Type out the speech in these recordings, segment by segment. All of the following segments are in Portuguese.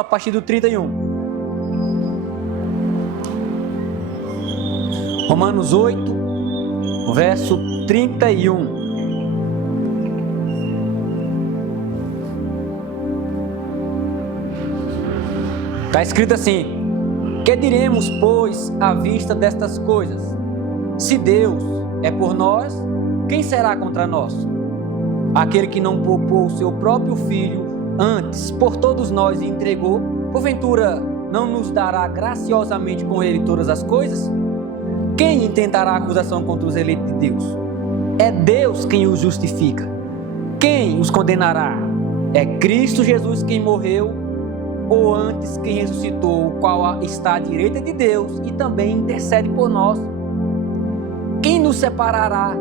a partir do 31. Romanos 8, verso 31. Está escrito assim: que diremos, pois, à vista destas coisas? Se Deus é por nós, quem será contra nós? Aquele que não poupou o seu próprio filho, antes por todos nós o entregou, porventura não nos dará graciosamente com ele todas as coisas? Quem intentará acusação contra os eleitos de Deus? É Deus quem os justifica. Quem os condenará? É Cristo Jesus quem morreu, ou antes quem ressuscitou, o qual está à direita de Deus e também intercede por nós. Quem nos separará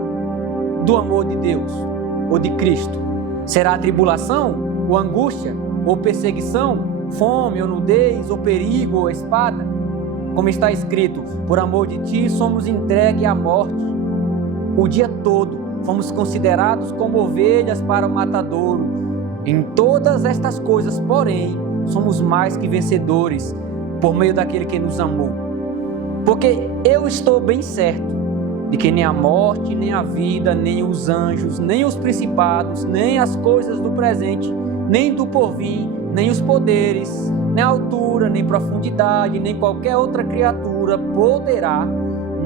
do amor de Deus ou de Cristo? Será a tribulação, ou angústia, ou perseguição, fome, ou nudez, ou perigo, ou espada? Como está escrito: por amor de ti somos entregues à morte. O dia todo fomos considerados como ovelhas para o matadouro. Em todas estas coisas, porém, somos mais que vencedores por meio daquele que nos amou. Porque eu estou bem certo de que nem a morte, nem a vida, nem os anjos, nem os principados, nem as coisas do presente, nem do porvir, nem os poderes, nem a altura, nem profundidade, nem qualquer outra criatura poderá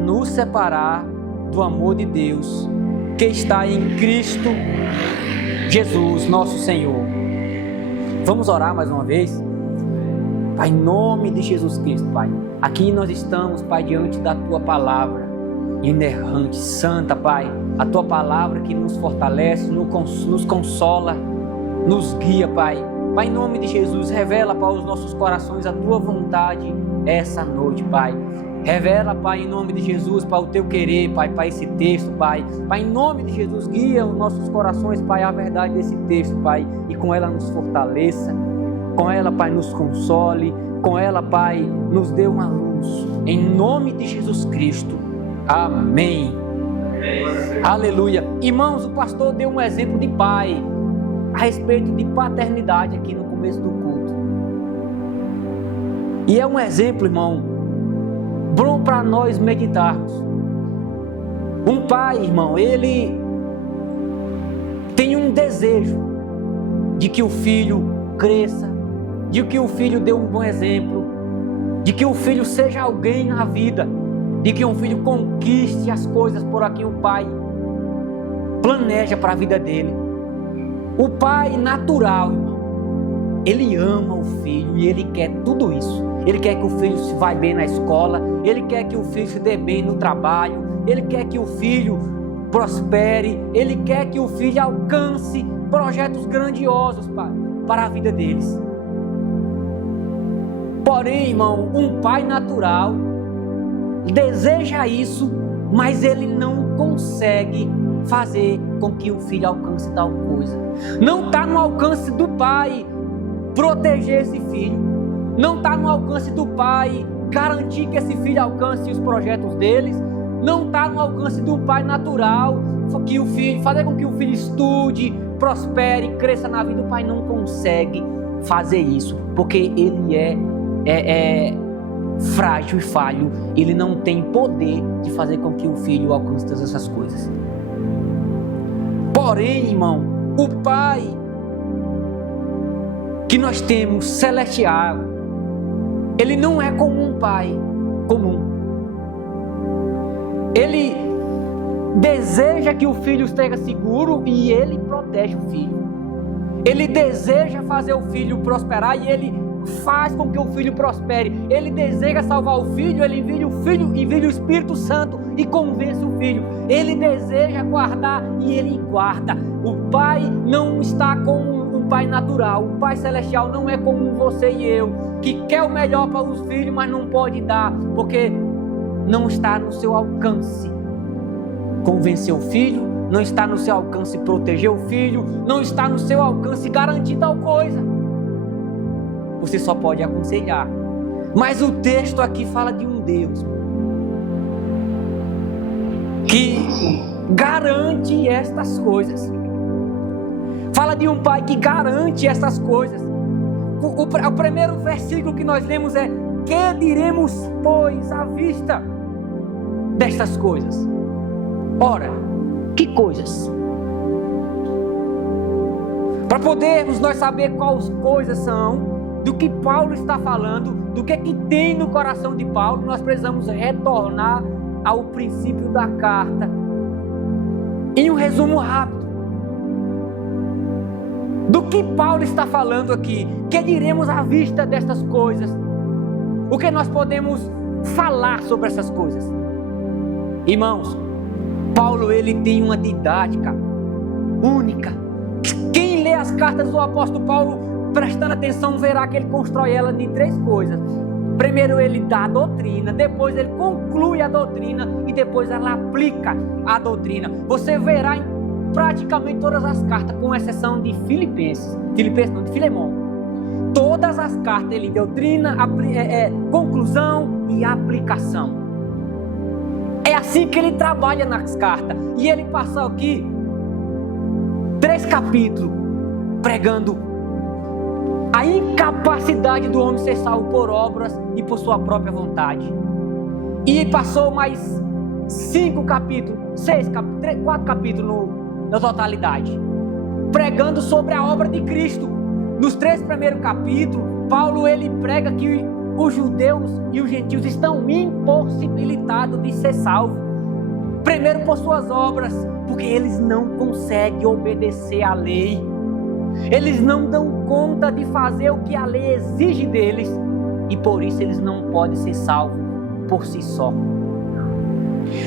nos separar do amor de Deus que está em Cristo Jesus, nosso Senhor. Vamos orar mais uma vez? Pai, em nome de Jesus Cristo, Pai, aqui nós estamos, Pai, diante da Tua palavra inerrante, santa, Pai, a Tua palavra que nos fortalece, nos consola, nos guia, Pai. Pai, em nome de Jesus, revela para os nossos corações a Tua vontade essa noite, Pai. Revela, Pai, em nome de Jesus, para o Teu querer, Pai, para esse texto, Pai. Pai, em nome de Jesus, guia os nossos corações, Pai, a verdade desse texto, Pai, e com ela nos fortaleça, com ela, Pai, nos console, com ela, Pai, nos dê uma luz, em nome de Jesus Cristo. Amém. Aleluia. Irmãos, o pastor deu um exemplo de pai a respeito de paternidade aqui no começo do culto. E é um exemplo, irmão, bom para nós meditarmos. Um pai, irmão, ele tem um desejo de que o filho cresça, de que o filho dê um bom exemplo, de que o filho seja alguém na vida, de que um filho conquiste as coisas por aqui o pai planeja para a vida dele. O pai natural, irmão, ele ama o filho e ele quer tudo isso. Ele quer que o filho se vá bem na escola, ele quer que o filho se dê bem no trabalho, ele quer que o filho prospere, ele quer que o filho alcance projetos grandiosos, pai, para a vida deles. Porém, irmão, um pai natural deseja isso, mas ele não consegue fazer com que o filho alcance tal coisa. Não está no alcance do pai proteger esse filho. Não está no alcance do pai garantir que esse filho alcance os projetos deles. Não está no alcance do pai natural que o filho, fazer com que o filho estude, prospere, cresça na vida. O pai não consegue fazer isso, porque ele é frágil e falho. Ele não tem poder de fazer com que o filho alcance todas essas coisas. Porém, irmão, o pai que nós temos celestial, ele não é como um pai comum. Ele deseja que o filho esteja seguro e ele protege o filho. Ele deseja fazer o filho prosperar e ele faz com que o filho prospere. Ele deseja salvar o filho, ele envia o Espírito Santo e convence o filho. Ele deseja guardar e ele guarda. O pai não está como um pai natural. O pai celestial não é como você e eu, que quer o melhor para os filhos, mas não pode dar, porque não está no seu alcance convencer o filho, não está no seu alcance proteger o filho, não está no seu alcance garantir tal coisa. Você só pode aconselhar. Mas o texto aqui fala de um Deus que garante estas coisas. Fala de um pai que garante essas coisas. o primeiro versículo que nós lemos é: que diremos, pois, à vista destas coisas? Ora, que coisas? Para podermos nós saber quais coisas são, do que Paulo está falando, do que tem no coração de Paulo, nós precisamos retornar ao princípio da carta. Em um resumo rápido do que Paulo está falando aqui, que diremos à vista destas coisas? O que nós podemos falar sobre essas coisas? Irmãos, Paulo ele tem uma didática única. Quem lê as cartas do apóstolo Paulo, prestando atenção, verá que ele constrói ela de 3 coisas. Primeiro ele dá a doutrina, depois ele conclui a doutrina e depois ela aplica a doutrina. Você verá em praticamente todas as cartas, com exceção de de Filemão. Todas as cartas ele doutrina, conclusão e aplicação. É assim que ele trabalha nas cartas. E ele passou aqui 3 capítulos pregando a incapacidade do homem ser salvo por obras e por sua própria vontade. E passou mais 4 capítulos na totalidade, pregando sobre a obra de Cristo. Nos 3 primeiros capítulos, Paulo ele prega que os judeus e os gentios estão impossibilitados de ser salvos. Primeiro por suas obras, porque eles não conseguem obedecer à lei. Eles não dão conta de fazer o que a lei exige deles. E por isso eles não podem ser salvos por si só.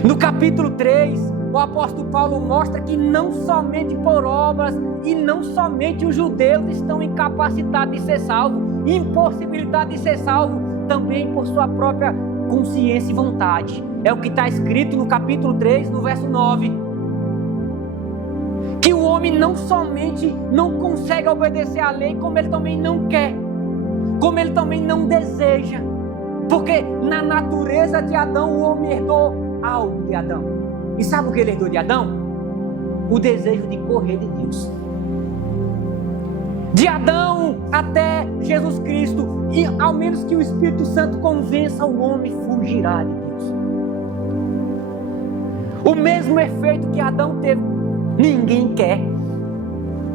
No capítulo 3, o apóstolo Paulo mostra que não somente por obras e não somente os judeus estão incapacitados de ser salvos, impossibilitados de ser salvos, também por sua própria consciência e vontade. É o que está escrito no capítulo 3, no verso 9. Que o homem não somente não consegue obedecer à lei, como ele também não quer, como ele também não deseja. Porque na natureza de Adão, o homem herdou algo de Adão. E sabe o que ele herdou de Adão? O desejo de correr de Deus. De Adão até Jesus Cristo, e ao menos que o Espírito Santo convença o homem, fugirá de Deus. O mesmo efeito que Adão teve, ninguém quer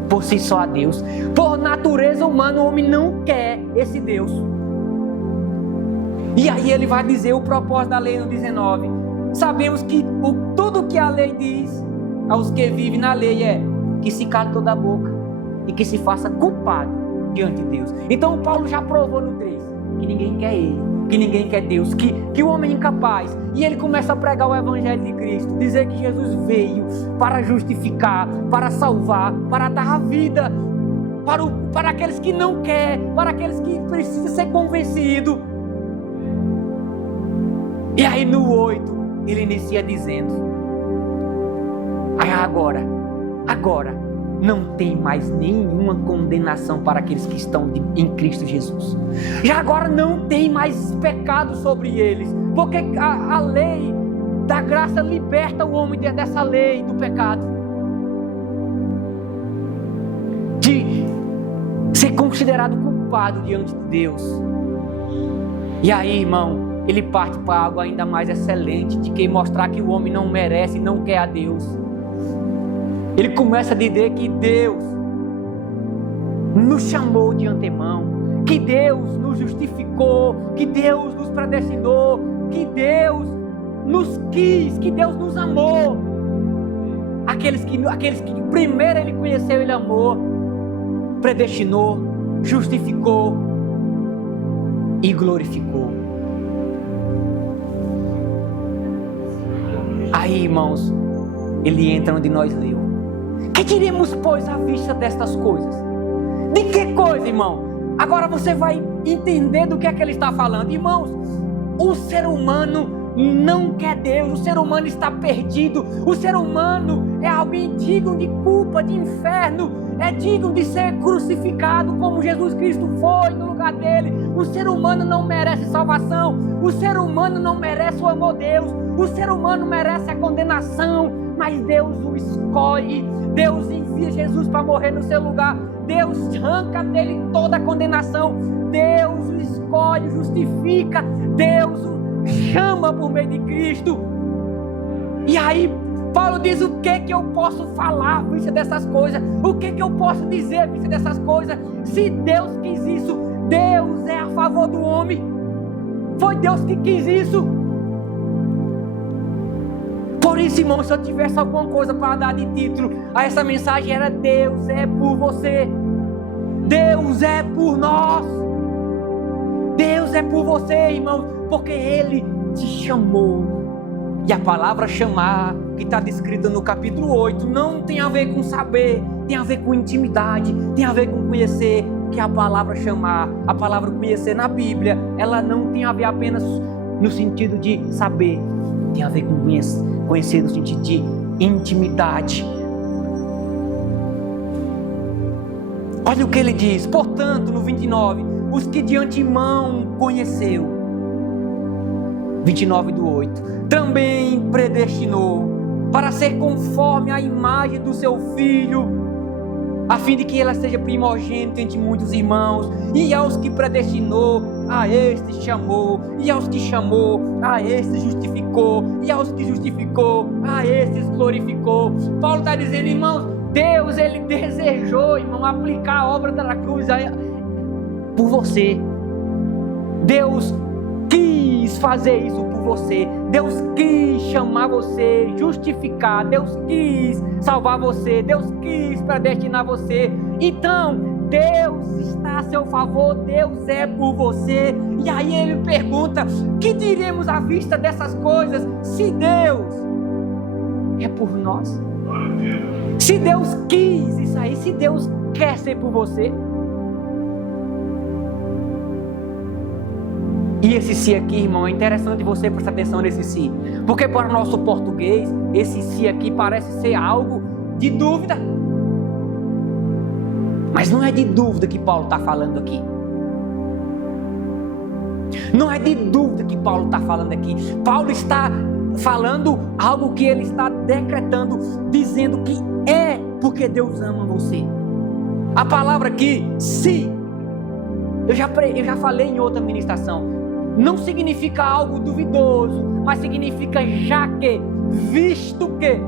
por si só a Deus. Por natureza humana, o homem não quer esse Deus. E aí ele vai dizer o propósito da lei no 19. Sabemos que tudo que a lei diz aos que vivem na lei é que se cale toda a boca e que se faça culpado diante de Deus. Então Paulo já provou no 3 que ninguém quer ele, que ninguém quer Deus, que o homem é incapaz. E ele começa a pregar o evangelho de Cristo, dizer que Jesus veio para justificar, para salvar, para dar a vida para aqueles que não querem, para aqueles que precisam ser convencidos. E aí no 8 ele inicia dizendo: agora não tem mais nenhuma condenação para aqueles que estão em Cristo Jesus. Já agora não tem mais pecado sobre eles, porque a lei da graça liberta o homem dessa lei do pecado, de ser considerado culpado diante de Deus. E aí, irmão, ele parte para algo ainda mais excelente, de que mostrar que o homem não merece e não quer a Deus. Ele começa a dizer que Deus nos chamou de antemão, que Deus nos justificou, que Deus nos predestinou, que Deus nos quis, que Deus nos amou. Aqueles que primeiro Ele conheceu, Ele amou, predestinou, justificou e glorificou. Aí, irmãos, ele entra onde nós leu. Que diremos, pois, à vista destas coisas? De que coisa, irmão? Agora você vai entender do que é que ele está falando. Irmãos, o ser humano não quer Deus, o ser humano está perdido, o ser humano é alguém digno de culpa, de inferno, é digno de ser crucificado como Jesus Cristo foi no lugar dele. O ser humano não merece salvação, o ser humano não merece o amor de Deus, o ser humano merece a condenação, mas Deus o escolhe. Deus envia Jesus para morrer no seu lugar. Deus arranca dele toda a condenação. Deus o escolhe, justifica. Deus o chama por meio de Cristo. E aí Paulo diz: o que eu posso falar à vista dessas coisas? O que eu posso dizer à vista dessas coisas? Se Deus quis isso, Deus é a favor do homem. Foi Deus que quis isso. Por isso, irmão, se eu tivesse alguma coisa para dar de título a essa mensagem, era: Deus é por você. Deus é por nós. Deus é por você, irmão, porque Ele te chamou. E a palavra chamar, que está descrita no capítulo 8, não tem a ver com saber, tem a ver com intimidade, tem a ver com conhecer. Que a palavra chamar, a palavra conhecer na Bíblia, ela não tem a ver apenas no sentido de saber, tem a ver com conhecer no sentido de intimidade. Olha o que ele diz: portanto, no 29, os que de antemão conheceu, 29:8, também predestinou para ser conforme a imagem do seu Filho, a fim de que ela seja primogênito entre muitos irmãos. E aos que predestinou, a estes chamou. E aos que chamou, a estes justificou. E aos que justificou, a estes glorificou. Paulo está dizendo, irmãos, Deus, Ele desejou, irmão, aplicar a obra da cruz por você. Deus quis fazer isso por você. Deus quis chamar você, justificar. Deus quis salvar você. Deus quis predestinar você. Então, Deus está a seu favor. Deus é por você. E aí ele pergunta: que diremos à vista dessas coisas? Se Deus é por nós, se Deus quis isso aí, se Deus quer ser por você. E esse se aqui, irmão, é interessante você prestar atenção nesse se, porque para o nosso português, esse se aqui parece ser algo de dúvida. Mas não é de dúvida que Paulo está falando aqui. Não é de dúvida que Paulo está falando aqui. Paulo está falando algo que ele está decretando, dizendo que é porque Deus ama você. A palavra aqui, se, eu já falei em outra ministração, não significa algo duvidoso, mas significa já que, visto que.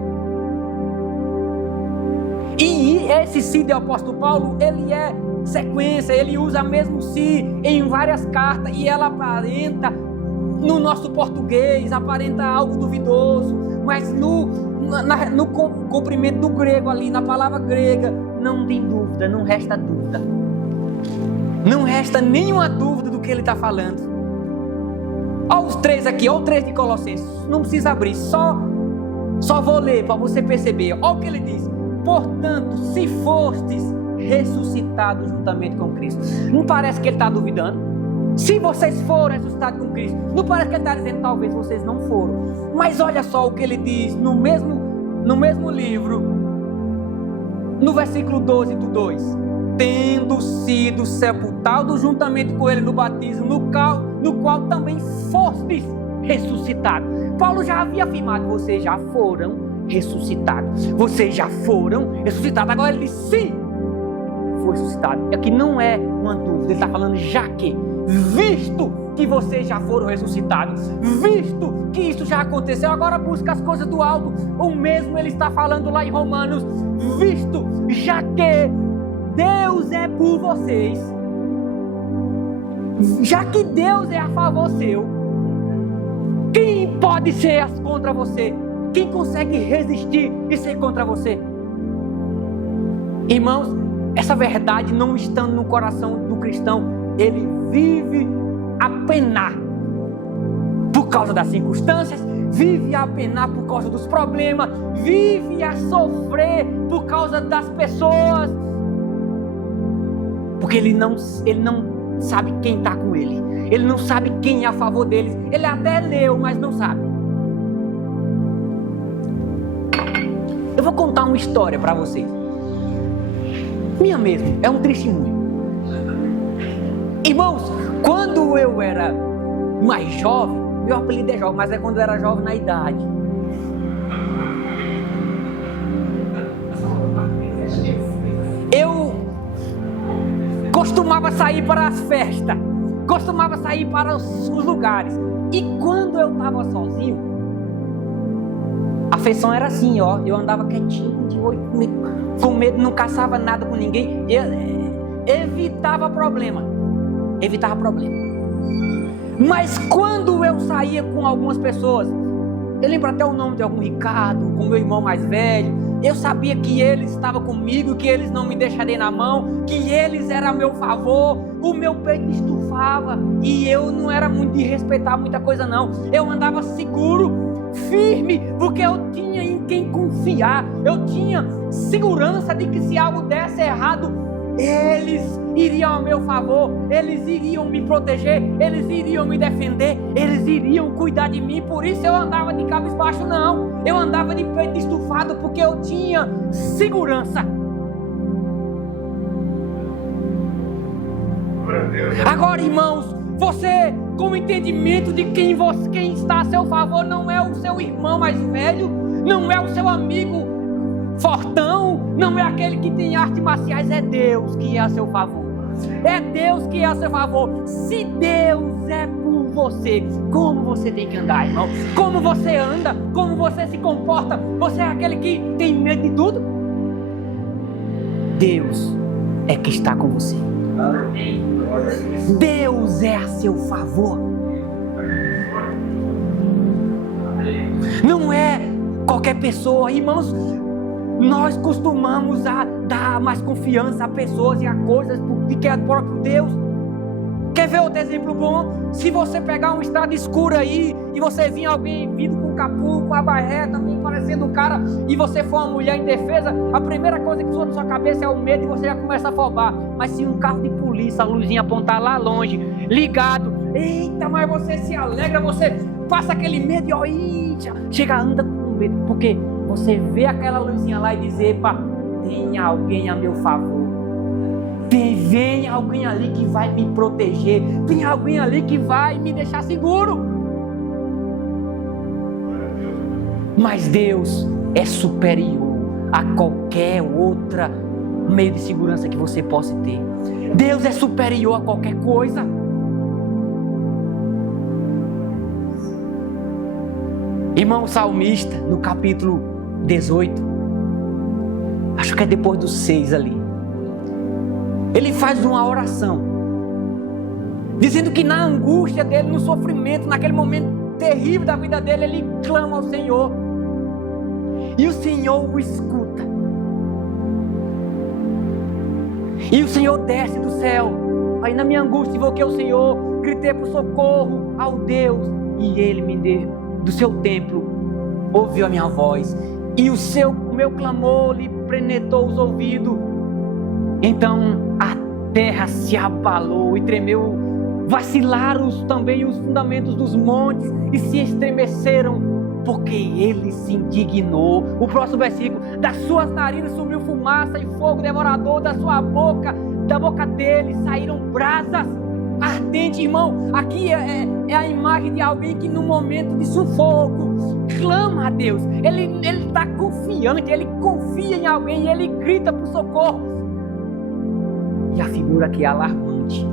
E esse se do apóstolo Paulo, ele é sequência, ele usa mesmo se em várias cartas, e ela aparenta, no nosso português, aparenta algo duvidoso, mas no cumprimento do grego ali, na palavra grega, não tem dúvida, não resta dúvida. Não resta nenhuma dúvida do que ele está falando. Olha os três aqui, olha o 3 de Colossenses, não precisa abrir, só vou ler para você perceber. Olha o que ele diz: portanto, se fostes ressuscitados juntamente com Cristo. Não parece que ele está duvidando? Se vocês foram ressuscitados com Cristo, não parece que ele está dizendo talvez vocês não foram. Mas olha só o que ele diz no mesmo livro, no versículo 12:2. Tendo sido sepultados juntamente com ele no batismo, no qual também fostes ressuscitados. Paulo já havia afirmado: vocês já foram ressuscitados. Vocês já foram ressuscitados. Agora ele diz: se foi ressuscitado. Aqui não é uma dúvida, ele está falando já que, visto que vocês já foram ressuscitados, visto que isso já aconteceu, agora busca as coisas do alto. O mesmo ele está falando lá em Romanos: visto já que Deus é por vocês, já que Deus é a favor seu, quem pode ser contra você? Quem consegue resistir e ser contra você? Irmãos, essa verdade não estando no coração do cristão, ele vive a penar por causa das circunstâncias, vive a penar por causa dos problemas, vive a sofrer por causa das pessoas, porque ele não sabe quem está com ele, ele não sabe quem é a favor deles. Ele até leu, mas não sabe. Eu vou contar uma história para vocês, minha mesmo, é um testemunho. Irmãos, quando eu era mais jovem, meu apelido é jovem, mas é quando eu era jovem na idade. costumava sair para as festas, costumava sair para os lugares. E quando eu estava sozinho, a feição era assim, ó, eu andava quietinho, com medo, não caçava nada com ninguém, evitava problema. Mas quando eu saía com algumas pessoas, eu lembro até o nome de algum Ricardo, com meu irmão mais velho, eu sabia que eles estavam comigo, que eles não me deixariam na mão, que eles eram a meu favor, o meu peito estufava, e eu não era muito de respeitar muita coisa não, eu andava seguro, firme, porque eu tinha em quem confiar, eu tinha segurança de que se algo desse errado, eles iriam ao meu favor, eles iriam me proteger, eles iriam me defender, eles iriam cuidar de mim. Por isso eu andava de cabisbaixo não, eu andava de peito estufado, porque eu tinha segurança. Agora, irmãos, você com o entendimento de quem está a seu favor, não é o seu irmão mais velho, não é o seu amigo fortão, não é aquele que tem artes marciais, é Deus que é a seu favor. É Deus que é a seu favor. Se Deus é por você, como você tem que andar, irmão? Como você anda? Como você se comporta? Você é aquele que tem medo de tudo? Deus é que está com você. Deus é a seu favor. Não é qualquer pessoa, irmãos. Nós costumamos a dar mais confiança a pessoas e a coisas do que é o próprio Deus. Quer ver outro exemplo bom? Se você pegar uma estrada escura aí e você vir alguém vindo com capuz, com a barreta, parecendo um cara, e você for uma mulher indefesa, a primeira coisa que soa na sua cabeça é o medo e você já começa a afobar. Mas se um carro de polícia, a luzinha apontar lá longe, ligado, eita, mas você se alegra, você passa aquele medo e ó, chega, anda com medo, porque você vê aquela luzinha lá e diz, epa, tem alguém a meu favor. Vem alguém ali que vai me proteger. Tem alguém ali que vai me deixar seguro. Mas Deus é superior a qualquer outra meio de segurança que você possa ter. Deus é superior a qualquer coisa. Irmão salmista, no capítulo 18, acho que é depois do 6 ali, ele faz uma oração, dizendo que na angústia dele, no sofrimento, naquele momento terrível da vida dele, ele clama ao Senhor, e o Senhor o escuta, e o Senhor desce do céu. Aí na minha angústia invoquei o Senhor, gritei por socorro ao Deus, e Ele me deu do seu templo, ouviu a minha voz, e o meu clamor lhe penetrou os ouvidos. Então a terra se abalou e tremeu, vacilaram também os fundamentos dos montes e se estremeceram, porque ele se indignou. O próximo versículo: das suas narinas subiu fumaça e fogo devorador, da boca dele saíram brasas ardentes. Irmão, aqui é a imagem de alguém que no momento de sufoco clama a Deus. Ele está confiante, ele confia em alguém, ele grita por socorro. E a figura aqui é alarmante,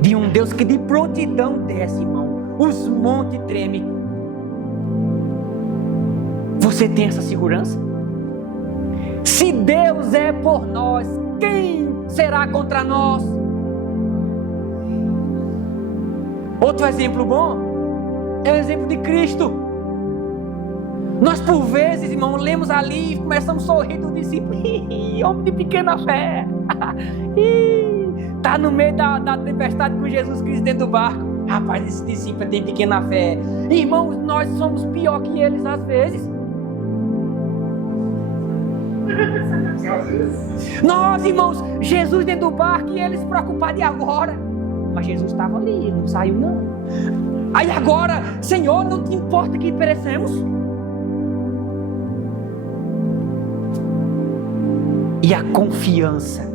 de um Deus que de prontidão desce, irmão, os montes tremem. Você tem essa segurança? Se Deus é por nós, quem será contra nós? Outro exemplo bom é o exemplo de Cristo. Nós por vezes, irmão, lemos ali e começamos a sorrir do discípulo. Homem de pequena fé. Está no meio da tempestade com Jesus Cristo dentro do barco. Rapaz, esse discípulo tem pequena fé. Irmãos, nós somos pior que eles às vezes. Nós, irmãos, Jesus dentro do barco e eles preocupados, e agora? Mas Jesus estava ali, ele não saiu não. Aí agora, Senhor, não te importa que perecemos? E a confiança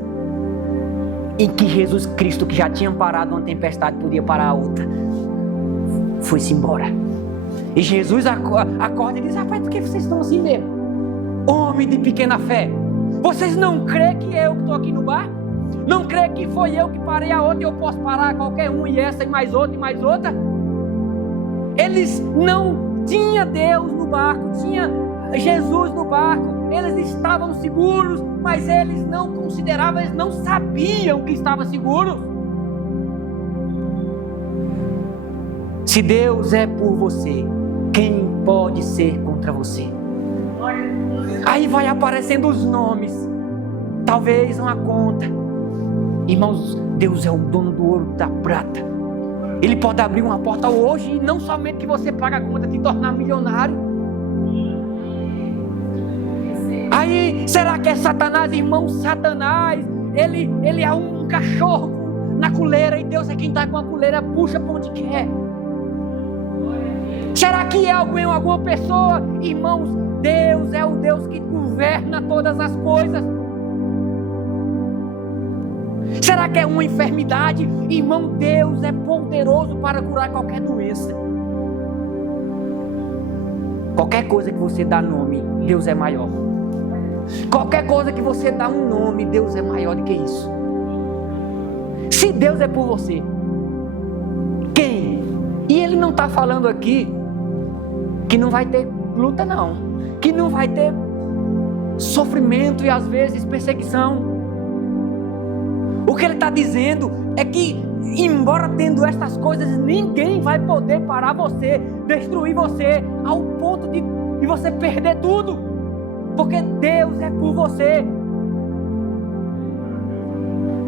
em que Jesus Cristo, que já tinha parado uma tempestade, podia parar a outra, foi-se embora. E Jesus acorda e diz: rapaz, por que vocês estão assim mesmo? Homem de pequena fé, vocês não creem que eu que estou aqui no barco? Não crê que foi eu que parei a outra e eu posso parar qualquer um, e essa e mais outra e mais outra. Eles não tinham Deus no barco, tinha Jesus no barco. Eles estavam seguros, mas eles não consideravam, eles não sabiam que estavam seguros. Se Deus é por você, quem pode ser contra você? Aí vai aparecendo os nomes, talvez uma conta. Irmãos, Deus é o dono do ouro, da prata. Ele pode abrir uma porta hoje, e não somente que você paga a conta, te tornar milionário. Aí, será que é Satanás? Irmão, Satanás, ele é um cachorro na coleira, e Deus é quem está com a coleira, puxa para onde quer. Será que é alguma pessoa? Irmãos, Deus é o Deus que governa todas as coisas. Será que é uma enfermidade? Irmão, Deus é poderoso para curar qualquer doença. Qualquer coisa que você dá nome, Deus é maior. Qualquer coisa que você dá um nome, Deus é maior do que isso. Se Deus é por você, quem? E Ele não está falando aqui que não vai ter luta, não, que não vai ter sofrimento e às vezes perseguição. O que Ele está dizendo é que, embora tendo estas coisas, ninguém vai poder parar você, destruir você, ao ponto de você perder tudo, porque Deus é por você.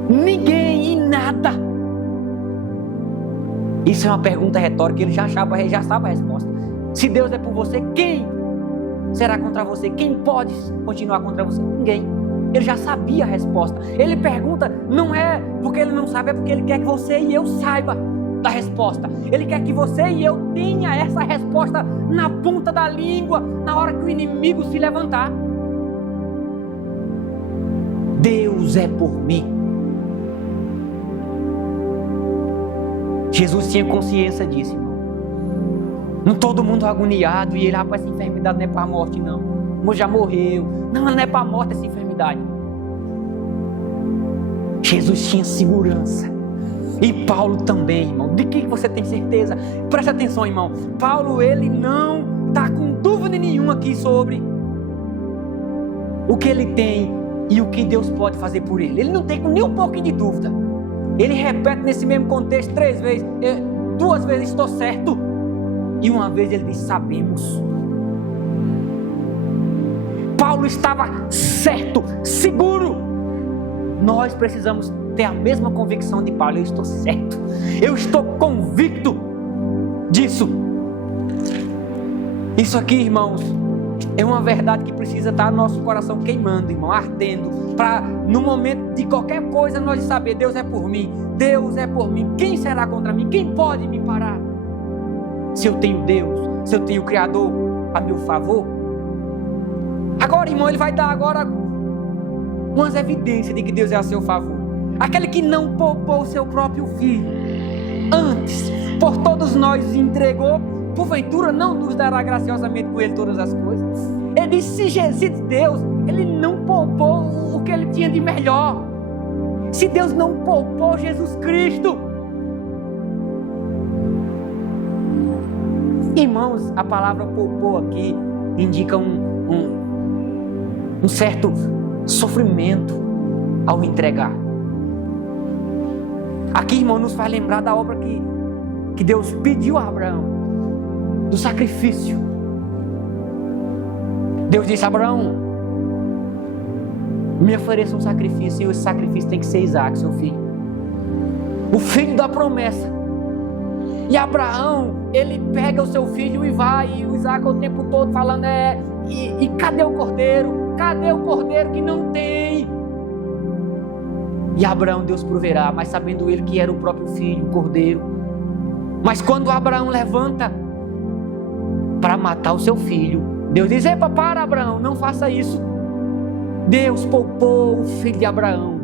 Ninguém e nada. Isso é uma pergunta retórica, ele já sabe a resposta. Se Deus é por você, quem será contra você? Quem pode continuar contra você? Ninguém. Ele já sabia a resposta. Ele pergunta, não é porque ele não sabe, é porque ele quer que você e eu saiba da resposta. Ele quer que você e eu tenha essa resposta na ponta da língua, na hora que o inimigo se levantar. Deus é por mim. Jesus tinha consciência disso, irmão. Não todo mundo agoniado e ele, rapaz, essa enfermidade não é para a morte, não. Já morreu. Não é para a morte essa enfermidade. Jesus tinha segurança. E Paulo também, irmão. De que você tem certeza? Presta atenção, irmão. Paulo, ele não está com dúvida nenhuma aqui sobre o que ele tem e o que Deus pode fazer por ele. Ele não tem nem um pouquinho de dúvida. Ele repete nesse mesmo contexto 3 vezes. 2 vezes estou certo. E uma vez ele diz, sabemos. Paulo estava certo, seguro. Nós precisamos ter a mesma convicção de Paulo. Eu estou certo, eu estou convicto disso. Isso aqui, irmãos, é uma verdade que precisa estar no nosso coração queimando, irmão, ardendo, para no momento de qualquer coisa nós saber, Deus é por mim, Deus é por mim, quem será contra mim? Quem pode me parar? Se eu tenho Deus, se eu tenho o Criador a meu favor. Agora, irmão, ele vai dar agora umas evidências de que Deus é a seu favor. Aquele que não poupou o seu próprio filho, antes por todos nós entregou, porventura não nos dará graciosamente com ele todas as coisas? Ele disse, se Deus, ele não poupou o que ele tinha de melhor. Se Deus não poupou Jesus Cristo, irmãos, a palavra poupou aqui indica um certo sofrimento ao entregar. Aqui, irmão, nos faz lembrar da obra que Deus pediu a Abraão, do sacrifício. Deus disse a Abraão, me ofereça um sacrifício, e esse sacrifício tem que ser Isaac, seu filho, o filho da promessa. E Abraão, ele pega o seu filho e vai, e o Isaac o tempo todo falando, e cadê o cordeiro? Cadê o cordeiro que não tem? E Abraão, Deus proverá, mas sabendo ele que era o próprio filho, o cordeiro. Mas quando Abraão levanta para matar o seu filho, Deus diz, epa, para Abraão, não faça isso. Deus poupou o filho de Abraão.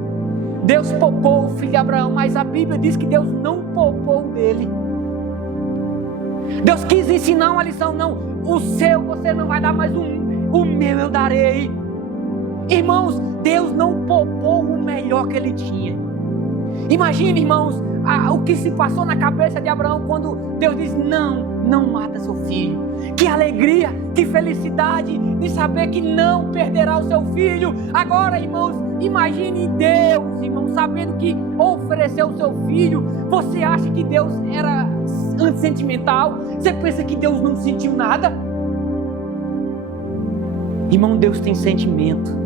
Deus poupou o filho de Abraão, mas a Bíblia diz que Deus não poupou dele. Deus quis ensinar uma lição, não, o seu você não vai dar, mais o meu eu darei. Irmãos, Deus não poupou o melhor melhor que ele tinha. Imagine, irmãos, o que se passou na cabeça de Abraão quando Deus diz: não mata seu filho. Que alegria, que felicidade de saber que não perderá o seu filho. Agora, irmãos, imagine Deus, irmãos, sabendo que ofereceu o seu filho. Você acha que Deus era antissentimental? Você pensa que Deus não sentiu nada? Irmão, Deus tem sentimento.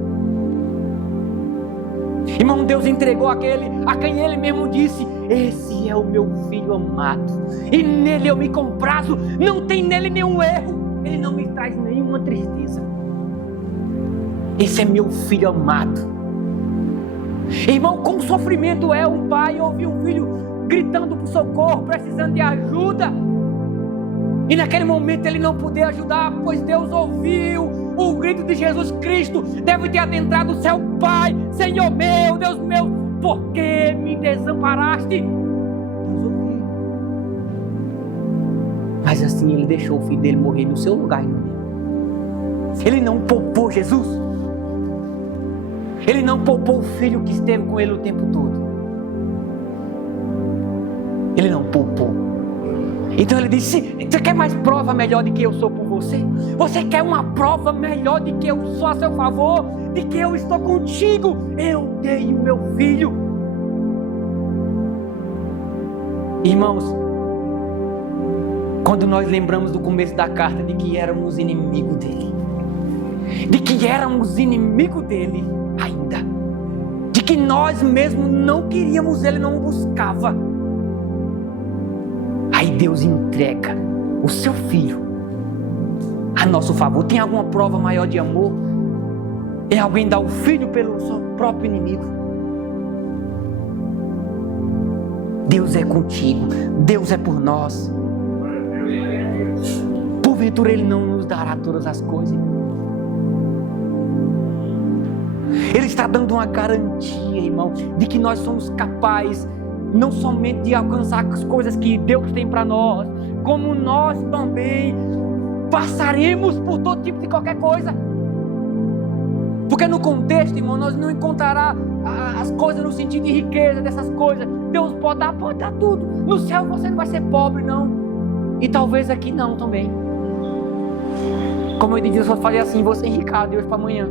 Irmão, Deus entregou aquele a quem Ele mesmo disse: esse é o meu filho amado, e nele eu me comprazo. Não tem nele nenhum erro, ele não me traz nenhuma tristeza. Esse é meu filho amado. Irmão, com sofrimento é um pai ouvir um filho gritando por socorro, precisando de ajuda, e naquele momento ele não poder ajudar, pois Deus ouviu o grito de Jesus Cristo. Deve ter adentrado o céu: Pai, Senhor meu, Deus meu, por que me desamparaste? Deus ouviu. Mas assim ele deixou o filho dele morrer no seu lugar e no meu. Ele não poupou Jesus. Ele não poupou o filho que esteve com ele o tempo todo. Ele não poupou. Então ele disse: você quer mais prova melhor de que eu sou por você? Você quer uma prova melhor de que eu sou a seu favor? De que eu estou contigo? Eu dei o meu filho. Irmãos, quando nós lembramos do começo da carta de que éramos inimigos dele, ainda, de que nós mesmos não queríamos ele, não buscava, aí Deus entrega o seu filho a nosso favor. Tem alguma prova maior de amor? É alguém dar o filho pelo seu próprio inimigo? Deus é contigo, Deus é por nós. Porventura Ele não nos dará todas as coisas? Ele está dando uma garantia, irmão, de que nós somos capazes não somente de alcançar as coisas que Deus tem para nós, como nós também passaremos por todo tipo de qualquer coisa. Porque no contexto, irmão, nós não encontrará as coisas no sentido de riqueza dessas coisas. Deus pode dar tudo. No céu você não vai ser pobre, não. E talvez aqui não também. Como eu disse, eu só falei assim: vou ser enricado de hoje para amanhã.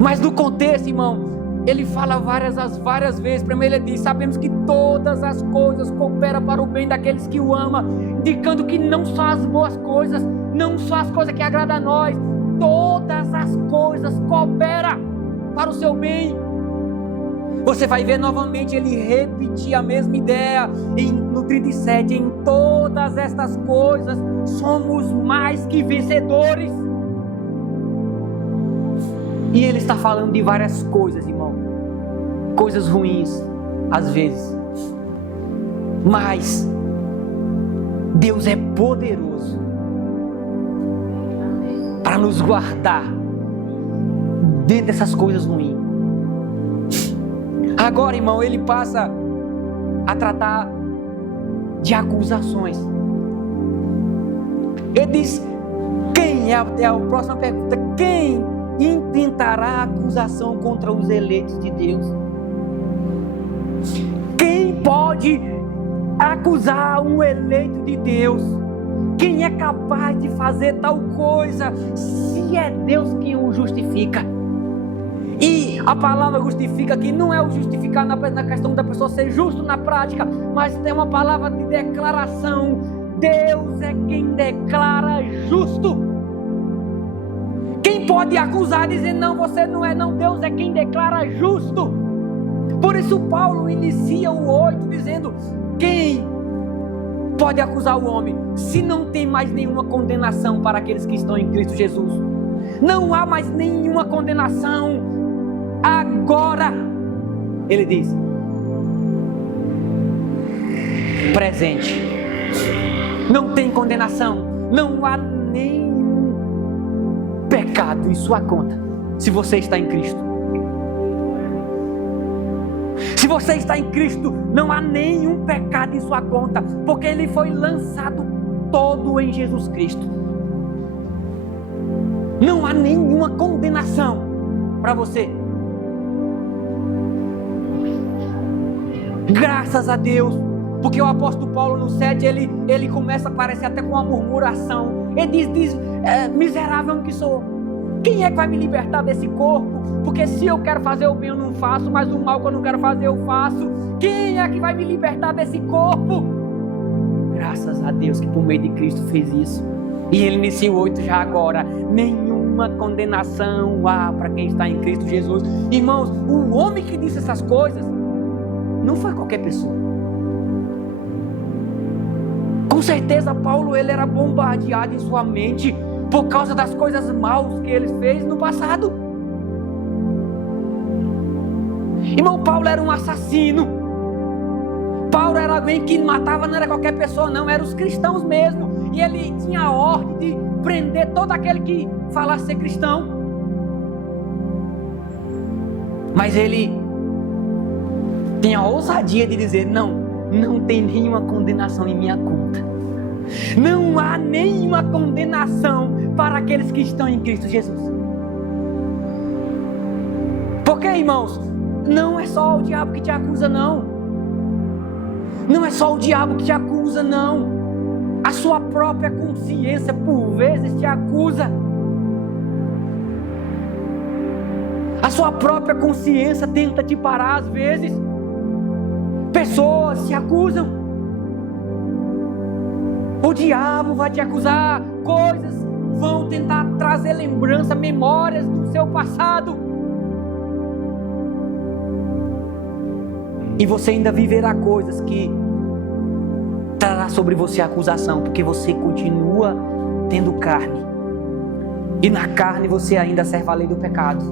Mas no contexto, irmão, ele fala várias vezes. Primeiro ele diz: sabemos que todas as coisas cooperam para o bem daqueles que o amam, indicando que não só as boas coisas, não só as coisas que agradam a nós, todas as coisas cooperam para o seu bem. Você vai ver novamente ele repetir a mesma ideia no 37: em todas estas coisas somos mais que vencedores. E ele está falando de várias coisas, irmão, coisas ruins às vezes, mas Deus é poderoso para nos guardar dentro dessas coisas ruins. Agora, irmão, ele passa a tratar de acusações. Ele diz: quem é a próxima pergunta? Quem intentará acusação contra os eleitos de Deus? Quem pode acusar um eleito de Deus? Quem é capaz de fazer tal coisa, se é Deus quem o justifica? E a palavra justifica aqui não é o justificar na questão da pessoa ser justo na prática, mas tem uma palavra de declaração. Deus é quem declara justo. Quem pode acusar dizendo: não, você não é, não, Deus é quem declara justo. Por isso Paulo inicia o 8 dizendo: quem pode acusar o homem se não tem mais nenhuma condenação para aqueles que estão em Cristo Jesus? Não há mais nenhuma condenação. Agora, ele diz, presente, não tem condenação, não há nenhum pecado em sua conta, se você está em Cristo. Se você está em Cristo, não há nenhum pecado em sua conta, porque ele foi lançado todo em Jesus Cristo. Não há nenhuma condenação. para você. Graças a Deus, porque o apóstolo Paulo no 7, ele começa a parecer até com uma murmuração. Ele diz miserável que sou, quem é que vai me libertar desse corpo? Porque se eu quero fazer o bem eu não faço, mas o mal que eu não quero fazer eu faço. Quem é que vai me libertar desse corpo? Graças a Deus que por meio de Cristo fez isso. E ele iniciou 8 já agora. Nenhuma condenação há para quem está em Cristo Jesus. Irmãos, o homem que disse essas coisas não foi qualquer pessoa. Com certeza Paulo ele era bombardeado em sua mente por causa das coisas maus que ele fez no passado. Irmão, Paulo era um assassino. Paulo era alguém que matava, não era qualquer pessoa não, eram os cristãos mesmo. E ele tinha a ordem de prender todo aquele que falasse ser cristão. Mas ele tinha a ousadia de dizer, não tem nenhuma condenação em minha conta. Não há nenhuma condenação para aqueles que estão em Cristo Jesus. Porque, irmãos, não é só o diabo que te acusa, não. Não é só o diabo que te acusa, não. A sua própria consciência, por vezes, te acusa. A sua própria consciência tenta te parar, às vezes. Pessoas te acusam. O diabo vai te acusar. Coisas vão tentar trazer lembrança, memórias do seu passado. E você ainda viverá coisas que trará sobre você acusação, porque você continua tendo carne. E na carne você ainda serve a lei do pecado.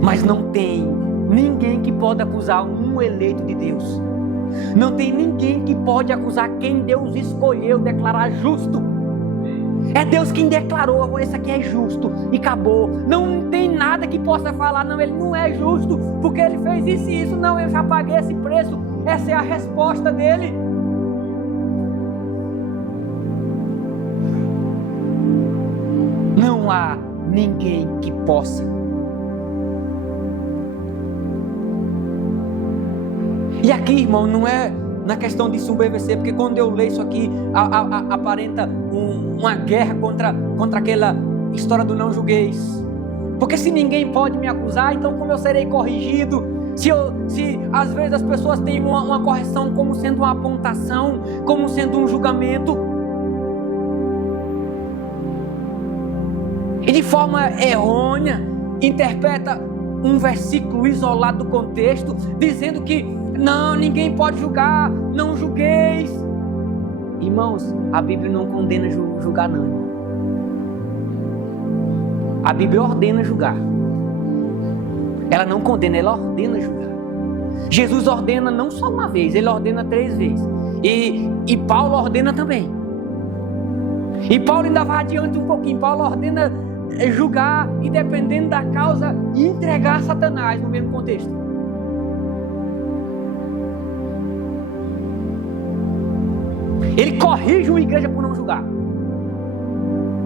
Mas não tem ninguém que pode acusar um eleito de Deus. Não tem ninguém que pode acusar quem Deus escolheu declarar justo. É Deus quem declarou, esse aqui é justo e acabou. Não tem nada que possa falar, não, ele não é justo porque ele fez isso e isso. Não, eu já paguei esse preço. Essa é a resposta dele. Não há ninguém que possa. E aqui, irmão, não é na questão de subverter, porque quando eu leio isso aqui, aparenta uma guerra contra aquela história do não julgueis. Porque se ninguém pode me acusar, então como eu serei corrigido? Se às vezes as pessoas têm uma correção como sendo uma apontação, como sendo um julgamento, e de forma errônea interpreta um versículo isolado do contexto, dizendo que não, ninguém pode julgar, não julgueis. Irmãos, a Bíblia não condena julgar não. A Bíblia ordena julgar. Ela não condena, ela ordena julgar. Jesus ordena não só uma vez, ele ordena 3 vezes. E Paulo ordena também. E Paulo ainda vai adiante um pouquinho. Paulo ordena julgar e, dependendo da causa, entregar a Satanás no mesmo contexto. Ele corrige uma igreja por não julgar.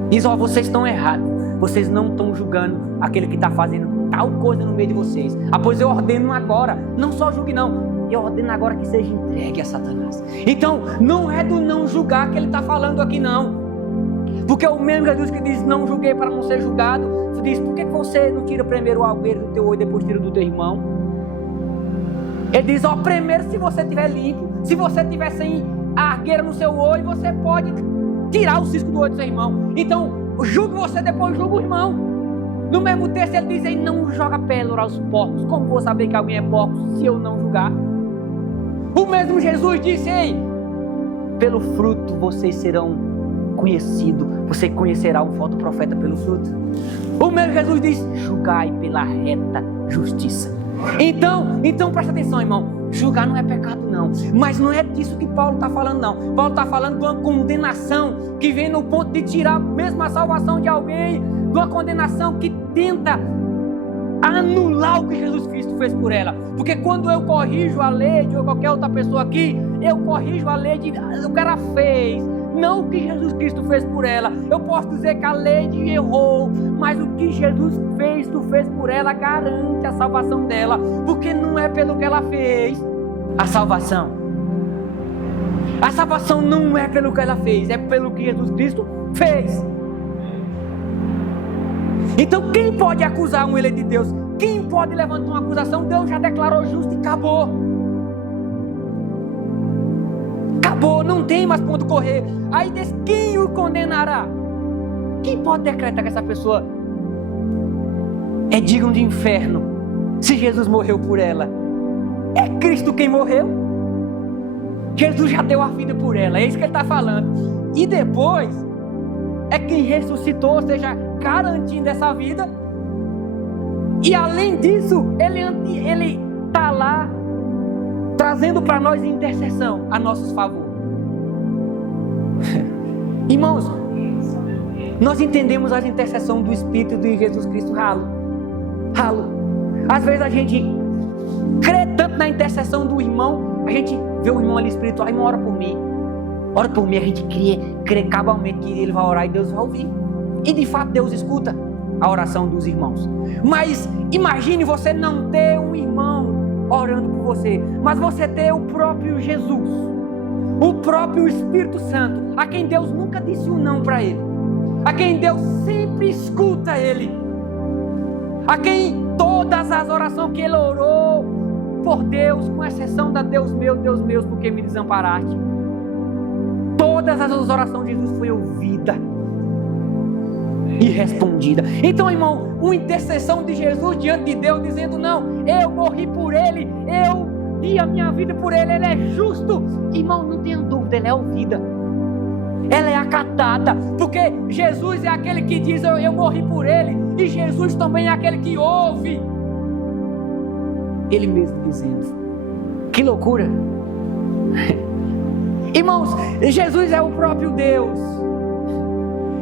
Diz, vocês estão errados. Vocês não estão julgando aquele que está fazendo tal coisa no meio de vocês. Pois eu ordeno agora. Não só julgue não. Eu ordeno agora que seja entregue a Satanás. Então, não é do não julgar que ele está falando aqui não. Porque o mesmo Jesus que diz, não julguei para não ser julgado, diz, por que você não tira primeiro o algueiro do teu olho e depois tira do teu irmão? Ele diz, primeiro se você estiver limpo, se você estiver sem a argueira no seu olho, você pode tirar o cisco do olho do seu irmão. Então, julgue você, depois julgue o irmão. No mesmo texto ele diz, não joga pílula aos porcos. Como vou saber que alguém é porco se eu não julgar? O mesmo Jesus disse, pelo fruto vocês serão conhecidos. Você conhecerá um falso profeta pelo fruto. O mesmo Jesus diz, julgai pela reta justiça. Então presta atenção, irmão. Julgar não é pecado não, mas não é disso que Paulo está falando não. Paulo está falando de uma condenação que vem no ponto de tirar mesmo a salvação de alguém, de uma condenação que tenta anular o que Jesus Cristo fez por ela. Porque quando eu corrijo a lei de qualquer outra pessoa aqui, eu corrijo a lei de o cara fez, não o que Jesus Cristo fez por ela. Eu posso dizer que a Lady errou, mas o que Jesus fez, tu fez por ela, garante a salvação dela, porque não é pelo que ela fez a salvação. A salvação não é pelo que ela fez, é pelo que Jesus Cristo fez. Então quem pode acusar um eleito de Deus? Quem pode levantar uma acusação? Deus já declarou justo e acabou. Acabou, não tem mais ponto correr. Aí diz, quem o condenará? Quem pode decretar que essa pessoa é digna de inferno, se Jesus morreu por ela? É Cristo quem morreu. Jesus já deu a vida por ela, é isso que ele está falando. E depois é quem ressuscitou, ou seja, garantindo essa vida. E além disso, ele está lá trazendo para nós intercessão a nossos favor. Irmãos, nós entendemos a intercessão do Espírito de Jesus Cristo ralo. Às vezes a gente crê tanto na intercessão do irmão, a gente vê o irmão ali espiritual, irmão, ora por mim, a gente crê cabalmente que ele vai orar e Deus vai ouvir. E de fato Deus escuta a oração dos irmãos. Mas imagine você não ter um irmão orando por você, mas você ter o próprio Jesus, o próprio Espírito Santo, a quem Deus nunca disse um não para ele, a quem Deus sempre escuta ele, a quem todas as orações que ele orou por Deus, com exceção da Deus meu, porque me desamparaste, todas as orações de Jesus foi ouvida e respondida. Então, irmão, uma intercessão de Jesus diante de Deus, dizendo, não, eu morri por ele, eu dei a minha vida por ele, ele é justo. Irmão, não tenha dúvida, ele é ouvida, ela é acatada, porque Jesus é aquele que diz, eu morri por ele, e Jesus também é aquele que ouve ele mesmo dizendo. Que loucura! Irmãos, Jesus é o próprio Deus.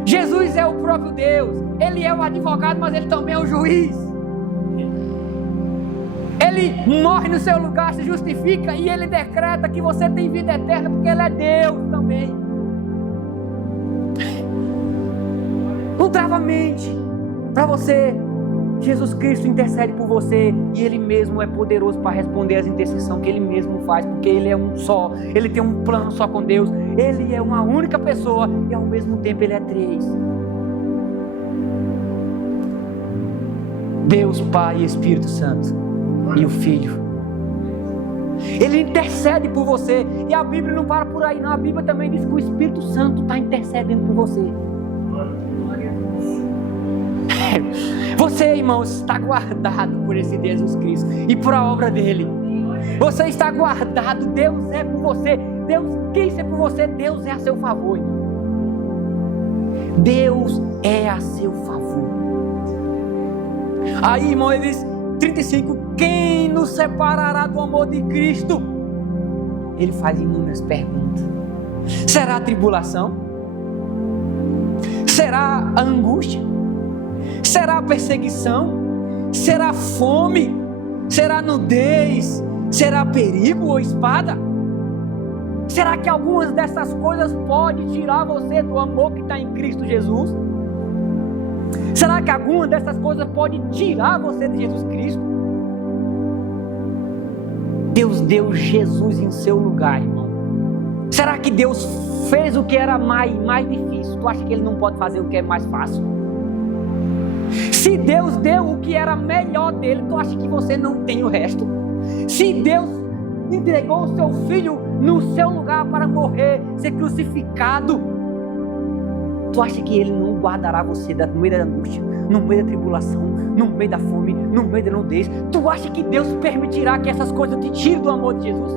Jesus é o próprio Deus. Ele é o advogado, mas ele também é o juiz. Ele morre no seu lugar, se justifica e ele decreta que você tem vida eterna, porque ele é Deus também. Não trava a mente para você. Jesus Cristo intercede por você e ele mesmo é poderoso para responder às intercessões que ele mesmo faz, porque ele é um só, ele tem um plano só com Deus, ele é uma única pessoa e ao mesmo tempo ele é três. Deus Pai e Espírito Santo e o Filho. Ele intercede por você, e a Bíblia não para por aí não, a Bíblia também diz que o Espírito Santo está intercedendo por você. Você, irmãos, está guardado por esse Jesus Cristo e por a obra dele. Você está guardado, Deus é por você. Deus quis ser por você, Deus é a seu favor, irmão. Deus é a seu favor. Aí, irmão, ele diz, 35, quem nos separará do amor de Cristo? Ele faz inúmeras perguntas. Será a tribulação? Será a angústia? Será a perseguição? Será fome? Será nudez? Será perigo ou espada? Será que algumas dessas coisas podem tirar você do amor que está em Cristo Jesus? Será que alguma dessas coisas pode tirar você de Jesus Cristo? Deus deu Jesus em seu lugar, irmão. Será que Deus fez o que era mais difícil? Tu acha que Ele não pode fazer o que é mais fácil? Se Deus deu o que era melhor dele, tu acha que você não tem o resto? Se Deus entregou o seu filho no seu lugar para morrer, ser crucificado, tu acha que Ele não guardará você no meio da angústia, no meio da tribulação, no meio da fome, no meio da nudez? Tu acha que Deus permitirá que essas coisas te tirem do amor de Jesus?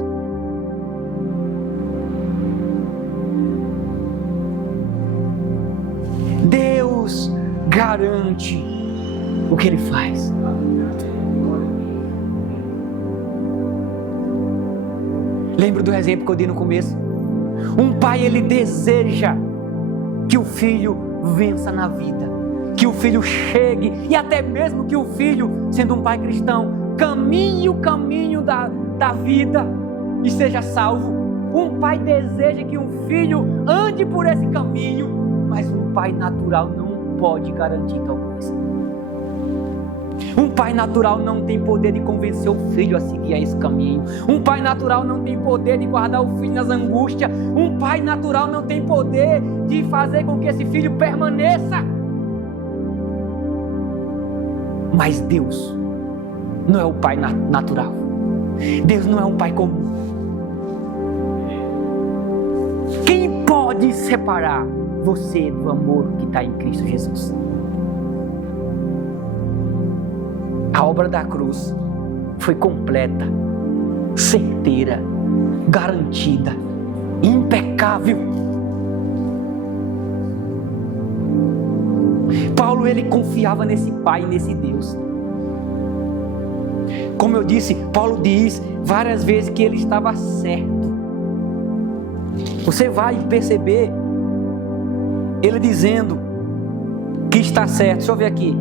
Deus garante o que Ele faz. Lembra do exemplo que eu dei no começo? Um pai, ele deseja que o filho vença na vida, que o filho chegue, e até mesmo que o filho, sendo um pai cristão, caminhe o caminho da vida e seja salvo. Um pai deseja que um filho ande por esse caminho, mas um pai natural não pode garantir tal coisa. Um pai natural não tem poder de convencer o filho a seguir a esse caminho. Um pai natural não tem poder de guardar o filho nas angústias. Um pai natural não tem poder de fazer com que esse filho permaneça. Mas Deus não é o pai natural. Deus não é um pai comum. Quem pode separar você do amor que está em Cristo Jesus? A obra da cruz foi completa, certeira, garantida, impecável. Paulo, ele confiava nesse Pai, nesse Deus. Como eu disse, Paulo diz várias vezes que ele estava certo. Você vai perceber ele dizendo que está certo. Deixa eu ver aqui.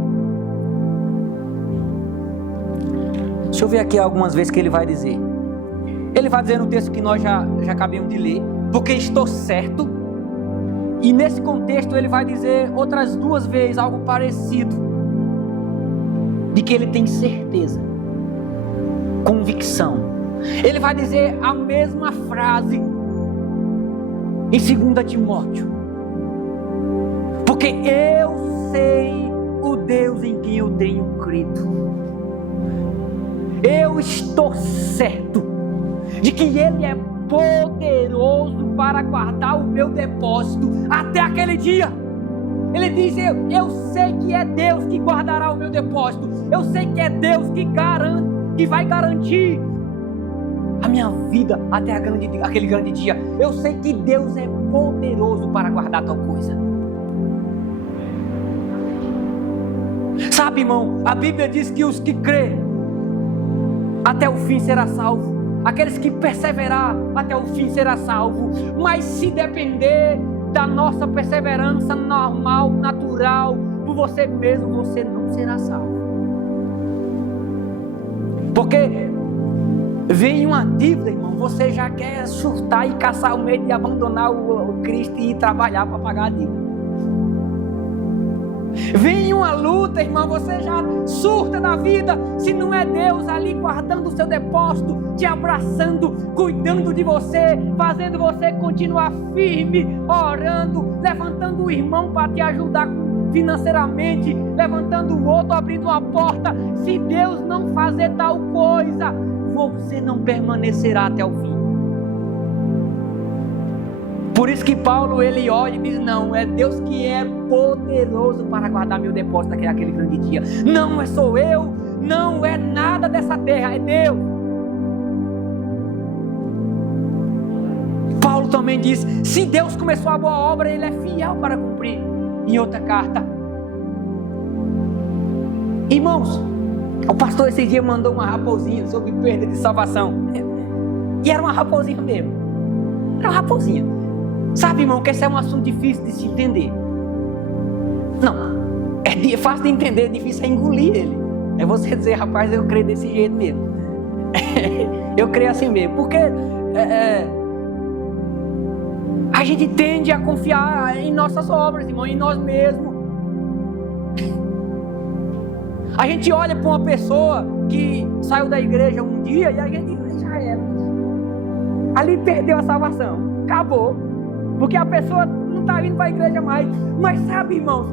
Deixa eu ver aqui algumas vezes que ele vai dizer. Ele vai dizer no texto que nós já acabamos de ler, porque estou certo. E nesse contexto ele vai dizer outras 2 vezes algo parecido, de que ele tem certeza, convicção. Ele vai dizer a mesma frase em 2 Timóteo, porque eu sei o Deus em quem eu tenho crido. Eu estou certo de que Ele é poderoso para guardar o meu depósito até aquele dia. Ele diz, eu sei que é Deus que guardará o meu depósito. Eu sei que é Deus que garante, que vai garantir a minha vida até aquele grande dia. Eu sei que Deus é poderoso para guardar tal coisa. Sabe, irmão, a Bíblia diz que os que crêem até o fim será salvo. Aqueles que perseverar até o fim será salvo. Mas se depender da nossa perseverança normal, natural, por você mesmo, você não será salvo. Porque vem uma dívida, irmão, você já quer surtar e caçar o medo de abandonar o Cristo e ir trabalhar para pagar a dívida. Vem uma luta, irmão, você já surta da vida, se não é Deus ali guardando o seu depósito, te abraçando, cuidando de você, fazendo você continuar firme, orando, levantando o irmão para te ajudar financeiramente, levantando o outro, abrindo uma porta. Se Deus não fazer tal coisa, você não permanecerá até o fim. Por isso que Paulo, ele olha e diz, não, é Deus que é poderoso para guardar meu depósito até aquele grande dia. Não sou eu, não é nada dessa terra, é Deus. Paulo também diz, se Deus começou a boa obra, Ele é fiel para cumprir. Em outra carta. Irmãos, o pastor esse dia mandou uma raposinha sobre perda de salvação. E era uma raposinha mesmo. Era uma raposinha. Sabe, irmão, que esse é um assunto difícil de se entender. Não, é fácil de entender, é difícil engolir ele. É você dizer, rapaz, eu creio desse jeito mesmo. Eu creio assim mesmo. Porque a gente tende a confiar em nossas obras, irmão, em nós mesmos. A gente olha para uma pessoa que saiu da igreja um dia e a gente já era. Ali perdeu a salvação, acabou. Porque a pessoa não está vindo para a igreja mais. Mas sabe, irmãos,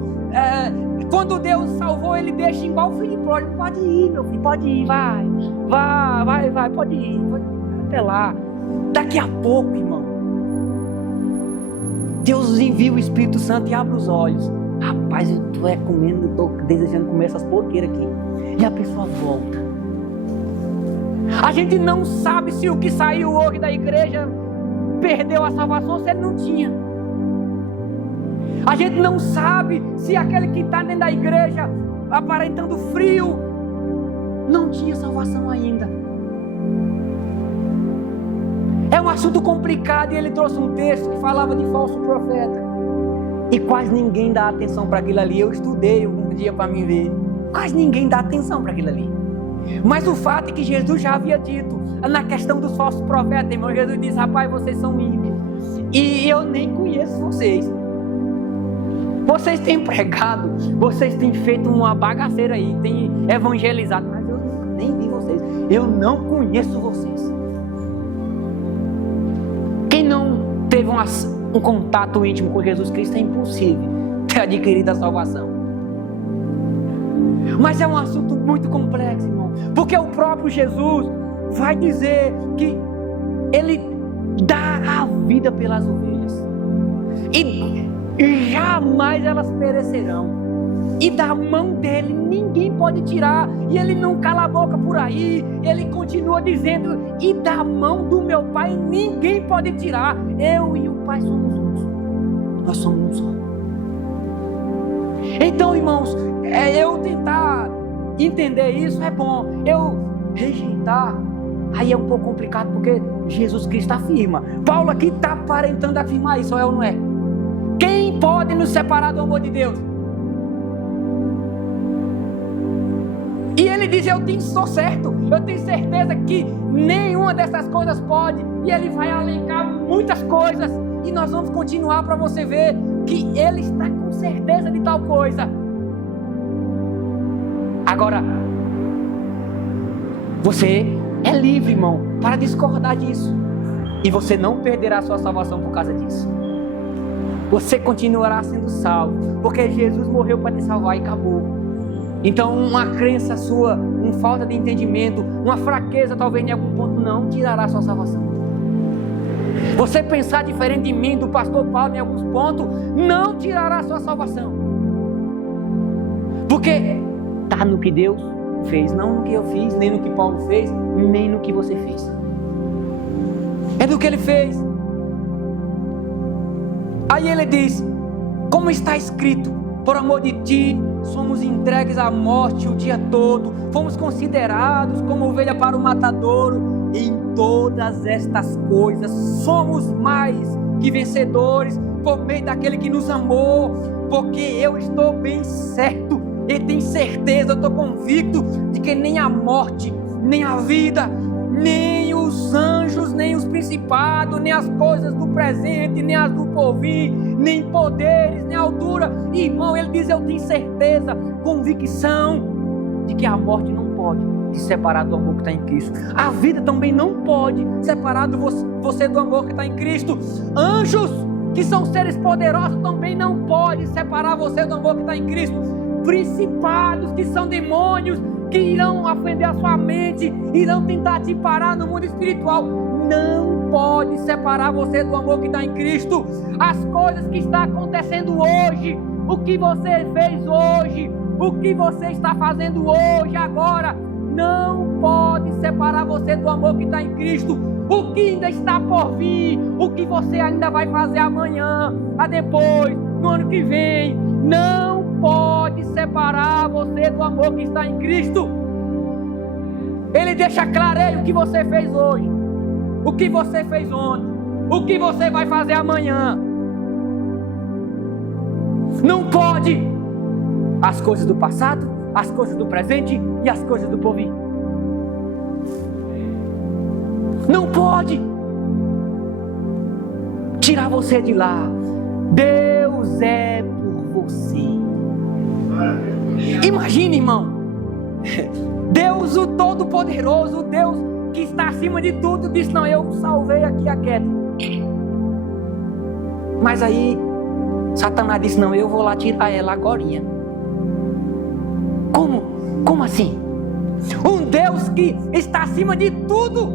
quando Deus salvou, Ele deixa igual o filho pródigo. Pode ir, meu filho, pode ir, vai, pode ir, até lá. Daqui a pouco, irmão, Deus envia o Espírito Santo e abre os olhos. Rapaz, eu estou desejando comer essas porqueiras aqui. E a pessoa volta. A gente não sabe se o que saiu hoje da igreja perdeu a salvação, se ele não tinha. A gente não sabe se aquele que está dentro da igreja aparentando frio não tinha salvação ainda. É um assunto complicado e ele trouxe um texto que falava de falso profeta e quase ninguém dá atenção para aquilo ali. Eu estudei um dia para me ver, quase ninguém dá atenção para aquilo ali. Mas o fato é que Jesus já havia dito na questão dos falsos profetas, irmão. Jesus diz, rapaz, vocês são ímpios e eu nem conheço vocês. Vocês têm pregado, vocês têm feito uma bagaceira aí, têm evangelizado, mas eu nem vi vocês, eu não conheço vocês. Quem não teve um contato íntimo com Jesus Cristo é impossível ter adquirido a salvação. Mas é um assunto muito complexo, irmão, porque o próprio Jesus vai dizer que Ele dá a vida pelas ovelhas e jamais elas perecerão, e da mão dele ninguém pode tirar. E ele não cala a boca por aí, ele continua dizendo: e da mão do meu Pai ninguém pode tirar. Eu e o Pai somos um, nós somos um só. Então, irmãos, eu tentar entender isso é bom, eu rejeitar aí é um pouco complicado, porque Jesus Cristo afirma. Paulo aqui está aparentando afirmar isso, é ou não é? Quem pode nos separar do amor de Deus? E ele diz: eu estou certo, eu tenho certeza que nenhuma dessas coisas pode. E ele vai elencar muitas coisas, e nós vamos continuar para você ver que ele está com certeza de tal coisa. Agora, você é livre, irmão, para discordar disso, e você não perderá a sua salvação por causa disso. Você continuará sendo salvo, porque Jesus morreu para te salvar e acabou. Então, uma crença sua, uma falta de entendimento, uma fraqueza talvez em algum ponto, não tirará a sua salvação. Você pensar diferente de mim, do pastor Paulo, em alguns pontos, não tirará a sua salvação. Porque está no que Deus fez, não no que eu fiz, nem no que Paulo fez, nem no que você fez. É do que ele fez. Aí ele diz: como está escrito, por amor de ti somos entregues à morte o dia todo, fomos considerados como ovelha para o matadouro. Em todas estas coisas somos mais que vencedores por meio daquele que nos amou. Porque eu estou bem certo e tenho certeza, eu estou convicto de que nem a morte, nem a vida, nem os anjos, nem os principados, nem as coisas do presente, nem as do porvir, nem poderes, nem altura. Irmão, ele diz: eu tenho certeza, convicção de que a morte não pode te separar do amor que está em Cristo. A vida também não pode separar você do amor que está em Cristo. Anjos, que são seres poderosos, também não podem separar você do amor que está em Cristo. Principados, que são demônios, que irão ofender a sua mente, irão tentar te parar no mundo espiritual, não pode separar você do amor que está em Cristo. As coisas que estão acontecendo hoje, o que você fez hoje, o que você está fazendo hoje, agora, não pode separar você do amor que está em Cristo. O que ainda está por vir, o que você ainda vai fazer amanhã, a depois, no ano que vem, não pode separar você do amor que está em Cristo. Ele deixa claro aí o que você fez hoje, o que você fez ontem, o que você vai fazer amanhã. Não pode as coisas do passado, as coisas do presente e as coisas do porvir. Não pode tirar você de lá. Deus é por você. Imagine, irmão, Deus o Todo-Poderoso, o Deus que está acima de tudo, disse: não, eu salvei aqui a queda. Mas aí Satanás disse: não, eu vou lá tirar ela agorinha. Como assim? Um Deus que está acima de tudo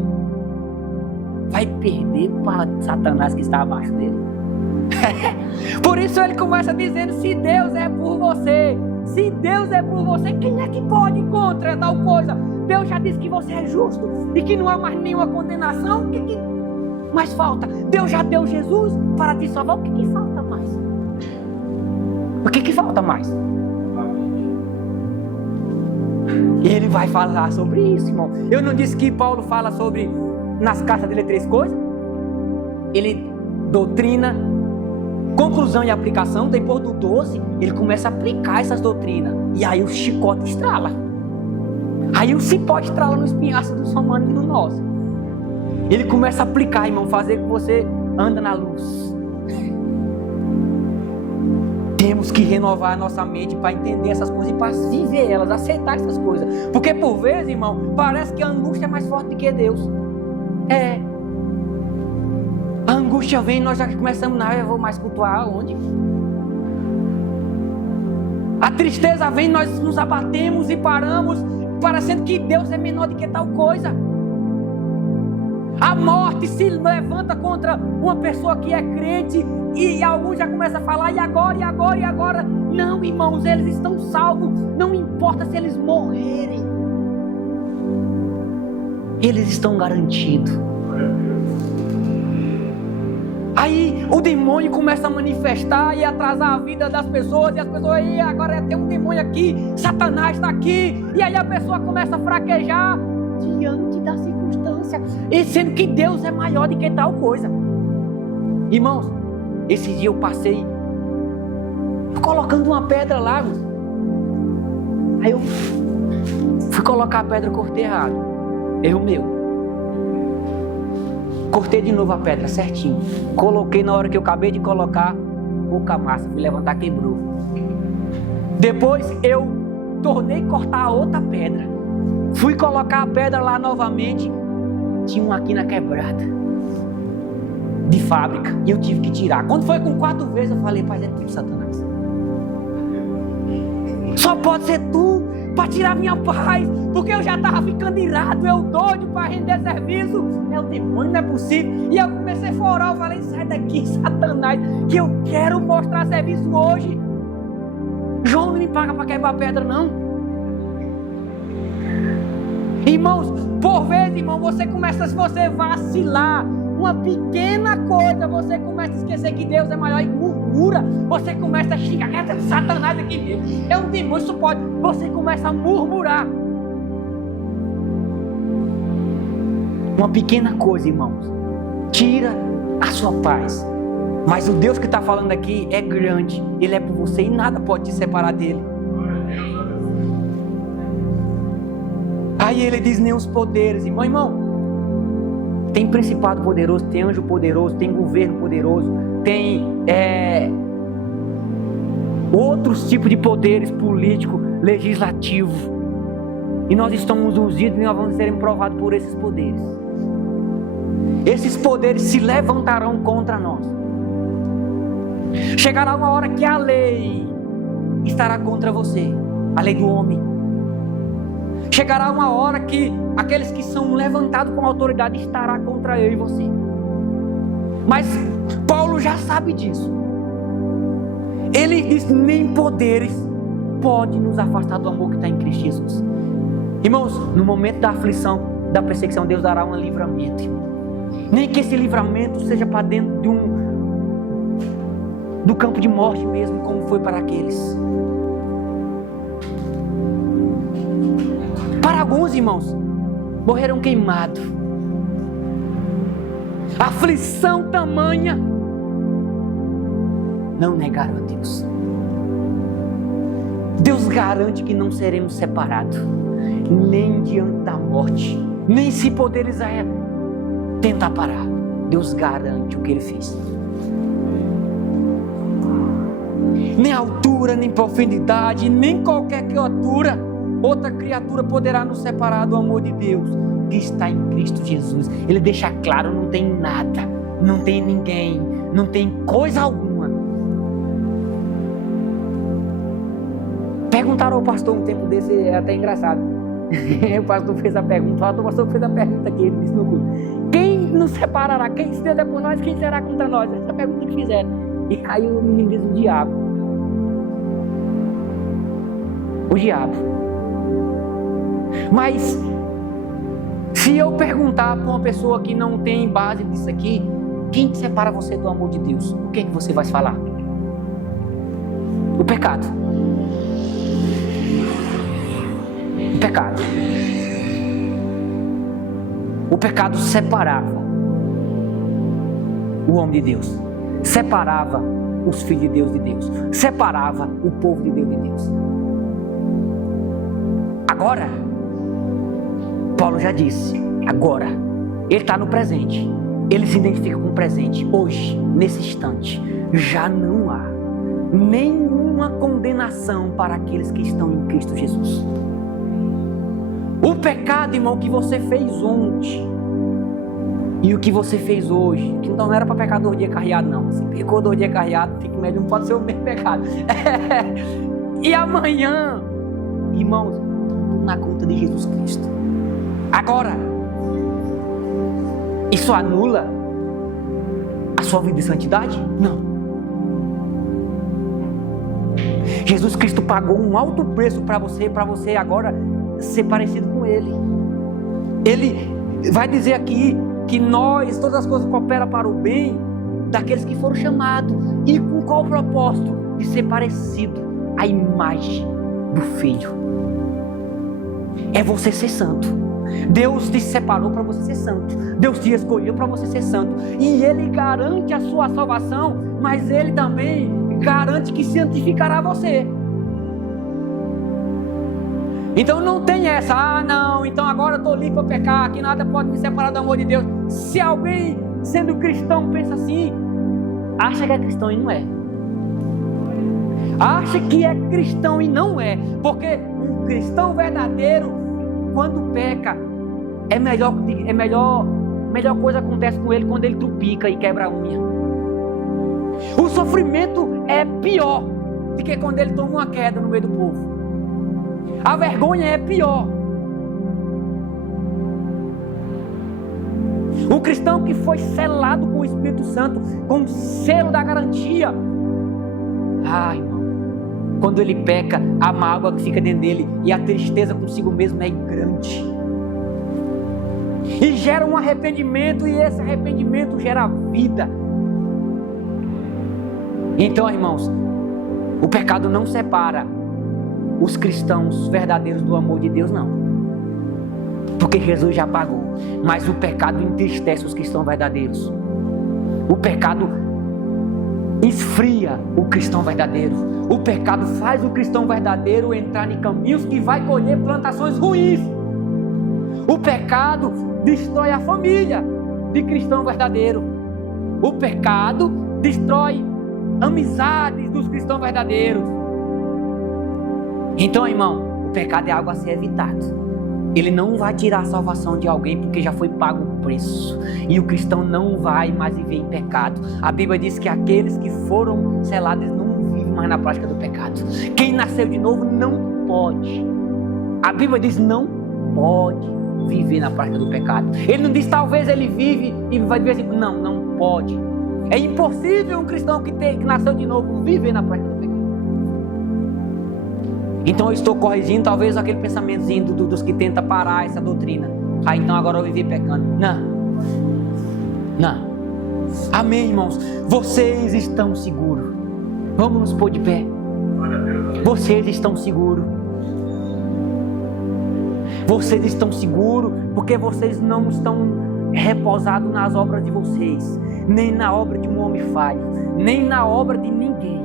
vai perder para Satanás que está abaixo dele? Por isso ele começa dizendo: se Deus é por você, se Deus é por você, quem é que pode ir contra tal coisa? Deus já disse que você é justo e que não há mais nenhuma condenação. O que mais falta? Deus já deu Jesus para te salvar. O que falta mais? O que falta mais? E ele vai falar sobre isso, irmão. Eu não disse que Paulo fala sobre, nas cartas dele, 3 coisas? Ele doutrina, conclusão e aplicação. Depois do 12, ele começa a aplicar essas doutrinas. E aí o chicote estrala. Aí o cipó estrala no espinhaço dos romanos e no nosso. Ele começa a aplicar, irmão, fazer com que você anda na luz. temos que renovar a nossa mente para entender essas coisas e para viver elas, aceitar essas coisas. Porque por vezes, irmão, parece que a angústia é mais forte do que Deus. A angústia vem e nós já começamos, não, eu vou mais cultuar aonde? A tristeza vem, nós nos abatemos e paramos, parecendo que Deus é menor do que tal coisa. A morte se levanta contra uma pessoa que é crente e alguns já começam a falar, e agora? Não, irmãos, eles estão salvos, não importa se eles morrerem, eles estão garantidos. Aí o demônio começa a manifestar e atrasar a vida das pessoas, e as pessoas, aí agora tem um demônio aqui, Satanás está aqui, e aí a pessoa começa a fraquejar diante da circunstância, e sendo que Deus é maior do que tal coisa. Irmãos, esse dia eu passei colocando uma pedra lá, aí eu fui colocar a pedra, cortei errado, erro meu. Cortei de novo a pedra certinho, coloquei na hora que eu acabei de colocar, pouca massa, fui levantar, quebrou. Depois eu tornei cortar a outra pedra, fui colocar a pedra lá novamente, tinha uma quina quebrada de fábrica e eu tive que tirar. Quando foi com 4 vezes eu falei, pai, é tu, Satanás, só pode ser tu para tirar minha paz, porque eu já estava ficando irado, eu doido para render serviço, é o demônio, não é possível. E eu comecei a orar, eu falei, sai daqui, Satanás, que eu quero mostrar serviço hoje. João não me paga para quebrar pedra, não. Irmãos, por vezes, irmão, você começa, se você vacilar, uma pequena coisa, você começa a esquecer que Deus é maior e murmura, você começa a xingar, é Satanás aqui mesmo, é um demônio, isso pode, você começa a murmurar. Uma pequena coisa, irmãos, tira a sua paz, mas o Deus que está falando aqui é grande, Ele é por você e nada pode te separar dEle. Aí Ele diz, nem os poderes, irmão, tem principado poderoso, tem anjo poderoso, tem governo poderoso, tem outros tipos de poderes político, legislativo. E nós estamos ungidos e nós vamos ser provados por esses poderes. Esses poderes se levantarão contra nós. Chegará uma hora que a lei estará contra você, a lei do homem. Chegará uma hora que aqueles que são levantados com autoridade estará contra eu e você. Mas Paulo já sabe disso. Ele diz, nem poderes pode nos afastar do amor que está em Cristo Jesus. Irmãos, no momento da aflição, da perseguição, Deus dará um livramento. Nem que esse livramento seja para dentro do campo de morte mesmo, como foi para aqueles. Para alguns, irmãos, morreram queimados. Aflição tamanha, não negaram a Deus. Deus garante que não seremos separados, nem diante da morte, nem se poderes tentar parar. Deus garante o que Ele fez. Nem altura, nem profundidade, nem qualquer criatura, outra criatura poderá nos separar do amor de Deus que está em Cristo Jesus. Ele deixa claro, não tem nada, não tem ninguém, não tem coisa alguma. Perguntaram ao pastor um tempo desse, é até engraçado. O pastor fez a pergunta, o pastor fez a pergunta que ele disse no culto: quem nos separará? Quem se Deus é por nós, quem será contra nós? Essa pergunta que fizeram. E aí o menino diz: o diabo. O diabo. Mas se eu perguntar para uma pessoa que não tem base disso aqui, quem separa você do amor de Deus? O que é que você vai falar? O pecado. O pecado. O pecado separava o homem de Deus, separava os filhos de Deus, separava o povo de Deus. Agora, Paulo já disse, agora, ele está no presente, ele se identifica com o presente, hoje, nesse instante, já não há nenhum uma condenação para aqueles que estão em Cristo Jesus. O pecado, irmão, que você fez ontem e o que você fez hoje, que não era para pecar 2 dias carreado, não. Se pecou 2 dias carreado, fica médio, não pode ser o mesmo pecado. E amanhã, irmãos, tudo na conta de Jesus Cristo. Agora, isso anula a sua vida de santidade? Não. Jesus Cristo pagou um alto preço para você agora ser parecido com Ele. Ele vai dizer aqui que todas as coisas cooperam para o bem daqueles que foram chamados. E com qual propósito? De ser parecido à imagem do Filho. É você ser santo. Deus te separou para você ser santo. Deus te escolheu para você ser santo. E Ele garante a sua salvação, mas Ele também garante que santificará você. Então não tem essa, não, então agora eu estou livre para pecar, que nada pode me separar do amor de Deus. Se alguém, sendo cristão, pensa assim, acha que é cristão e não é. Acha que é cristão e não é. Porque um cristão verdadeiro, quando peca, melhor coisa acontece com ele quando ele trupica e quebra a unha. O sofrimento é pior do que quando ele toma uma queda no meio do povo. A vergonha é pior. O cristão que foi selado com o Espírito Santo, com o selo da garantia, irmão, quando ele peca, a mágoa que fica dentro dele e a tristeza consigo mesmo é grande. E gera um arrependimento, e esse arrependimento gera vida. Então, irmãos, o pecado não separa os cristãos verdadeiros do amor de Deus, não. Porque Jesus já pagou. Mas o pecado entristece os cristãos verdadeiros. O pecado esfria o cristão verdadeiro. O pecado faz o cristão verdadeiro entrar em caminhos que vai colher plantações ruins. O pecado destrói a família de cristão verdadeiro. O pecado destrói amizades dos cristãos verdadeiros. Então, irmão, o pecado é algo a ser evitado. Ele não vai tirar a salvação de alguém, porque já foi pago o preço. E o cristão não vai mais viver em pecado. A Bíblia diz que aqueles que foram selados não vivem mais na prática do pecado. Quem nasceu de novo não pode. A Bíblia diz não pode viver na prática do pecado. Ele não diz talvez ele vive e vai dizer assim, não pode. É impossível um cristão que nasceu de novo viver na prática do pecado. Então eu estou corrigindo talvez aquele pensamentozinho dos que tenta parar essa doutrina. Então agora eu vivi pecando. Não. Amém, irmãos. Vocês estão seguros. Vamos nos pôr de pé. Vocês estão seguros. Vocês estão seguros porque vocês não estão reposados nas obras de vocês, nem na obra de um homem falho, nem na obra de ninguém.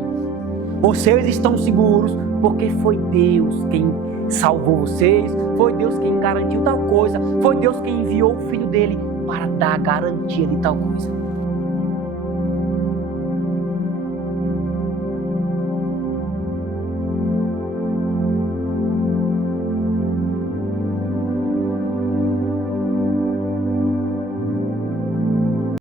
Vocês estão seguros porque foi Deus quem salvou vocês, foi Deus quem garantiu tal coisa, foi Deus quem enviou o Filho dele para dar garantia de tal coisa.